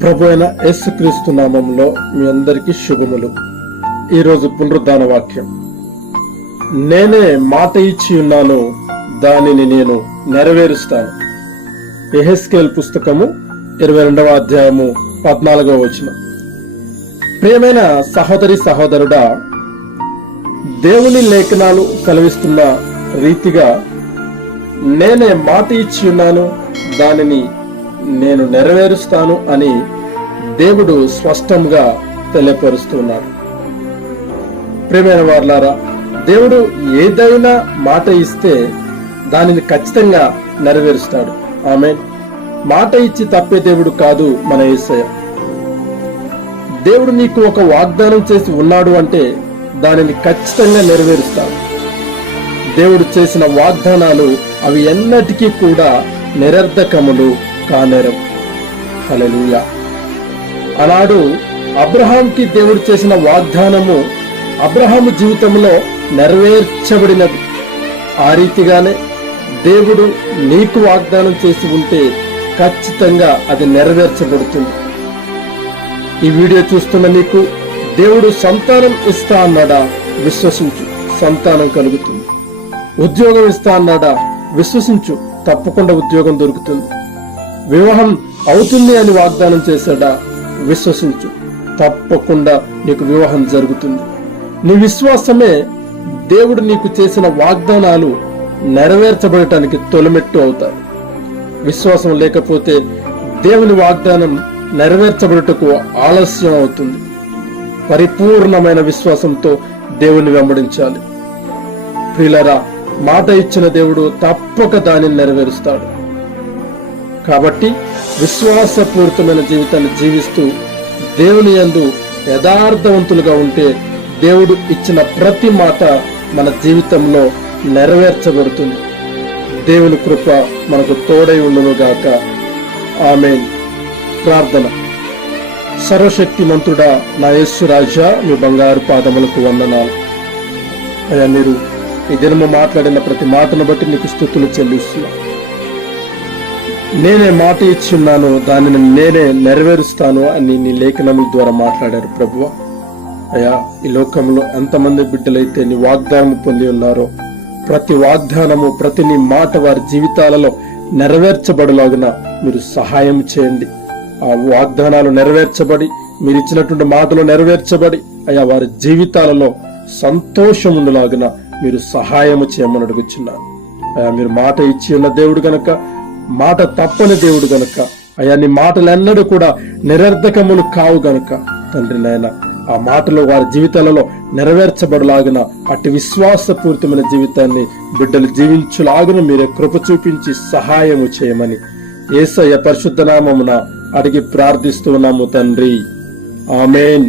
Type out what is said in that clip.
ప్రభు అయిన యేసుక్రీస్తు నామములో మీ అందరికీ శుభములు. ఈరోజు పునరుద్ధాన వాక్యం, నేనే మాట ఇచ్చి ఉన్నాను, దానిని నేను నెరవేరుస్తాను. యెహెజ్కేలు పుస్తకము 22వ అధ్యాయము 14వ వచనం. ప్రియమైన సహోదరి సహోదరుడా, దేవుని లేఖనాలు సెలవిస్తున్న రీతిగా నేనే మాట ఇచ్చి ఉన్నాను, దానిని నేను నెరవేరుస్తాను అని దేవుడు స్పష్టంగా తెలియపరుస్తున్నాడు. ప్రియమైన వారలారా, దేవుడు ఏదైనా మాట ఇస్తే దానిని ఖచ్చితంగా నెరవేరుస్తాడు. ఆమేన్. మాట ఇచ్చి తప్పే దేవుడు కాదు మన యేసయ్య. దేవుడు నీకు ఒక వాగ్దానం చేసి ఉన్నాడు అంటే దానిని ఖచ్చితంగా నెరవేరుస్తాడు. దేవుడు చేసిన వాగ్దానాలు అవి ఎన్నటికీ కూడా నిరర్ధకములు కానేరం. హల్లెలూయా. ఆనాడు అబ్రహాంకి దేవుడు చేసిన వాగ్దానము అబ్రహాము జీవితంలో నెరవేర్చబడినది. ఆ రీతిగానే దేవుడు నీకు వాగ్దానం చేసి ఉంటే ఖచ్చితంగా అది నెరవేర్చబడుతుంది. ఈ వీడియో చూస్తున్న నీకు దేవుడు సంతానం ఇస్తా అన్నాడా? విశ్వసించు, సంతానం కలుగుతుంది. ఉద్యోగం ఇస్తా అన్నాడా? విశ్వసించు, తప్పకుండా ఉద్యోగం దొరుకుతుంది. వివాహం అవుతుంది అని వాగ్దానం చేశాడా? విశ్వసించు, తప్పకుండా నీకు వివాహం జరుగుతుంది. నీ విశ్వాసమే దేవుడు నీకు చేసిన వాగ్దానాలు నెరవేర్చబడటానికి తొలిమెట్టు అవుతాయి. విశ్వాసం లేకపోతే దేవుని వాగ్దానం నెరవేర్చబడటకు ఆలస్యం అవుతుంది. పరిపూర్ణమైన విశ్వాసంతో దేవుని వెంబడించాలి. ప్రియులారా, మాట ఇచ్చిన దేవుడు తప్పక దానిని నెరవేరుస్తాడు. కాబట్టి విశ్వాసపూరితమైన జీవితాన్ని జీవిస్తూ దేవుని యందు యథార్థవంతులుగా ఉంటే దేవుడు ఇచ్చిన ప్రతి మాట మన జీవితంలో నెరవేర్చబడుతుంది. దేవుని కృప మనకు తోడై ఉండునుగాక. ఆమేన్. ప్రార్థన. సర్వశక్తిమంతుడా, నా యేసు రాజా, మీ బంగారు పాదములకు వందనాలు. అయ్యా, మీరు ఈ దినము మాట్లాడిన ప్రతి మాటను బట్టి నీకు స్తుతులు చెల్లిస్తున్నా. నేనే మాట ఇచ్చి ఉన్నాను, దానిని నేనే నెరవేరుస్తాను అని నీ లేఖనముల ద్వారా మాట్లాడారు ప్రభువా. అయ్యా, ఈ లోకంలో ఎంతమంది బిడ్డలైతే నీ వాగ్దానం పొంది ఉన్నారో ప్రతి వాగ్దానము, ప్రతి నీ మాట వారి జీవితాలలో నెరవేర్చబడలాగున మీరు సహాయం చేయండి. ఆ వాగ్దానాలు నెరవేర్చబడి, మీరు ఇచ్చినటువంటి మాటలు నెరవేర్చబడి, అయ్యా వారి జీవితాలలో సంతోషం ఉండలాగున మీరు సహాయము చేయమని అడుగుచున్నాను. అయ్యా, మీరు మాట ఇచ్చి ఉన్న దేవుడు గనక, మాట తప్పని దేవుడు గనక, అయ్యా నీ మాటలు ఎన్నడూ కూడా నిరర్ధకములు కావు గనక తండ్రి నాయన, ఆ మాటలు వారి జీవితాలలో నెరవేర్చబడలాగిన అట్టి విశ్వాసపూరితమైన జీవితాన్ని బిడ్డలు జీవించులాగున మీరే కృప చూపించి సహాయము చేయమని యేసయ్య పరిశుద్ధ నామమున అడిగి ప్రార్థిస్తున్నాము తండ్రి. ఆమేన్.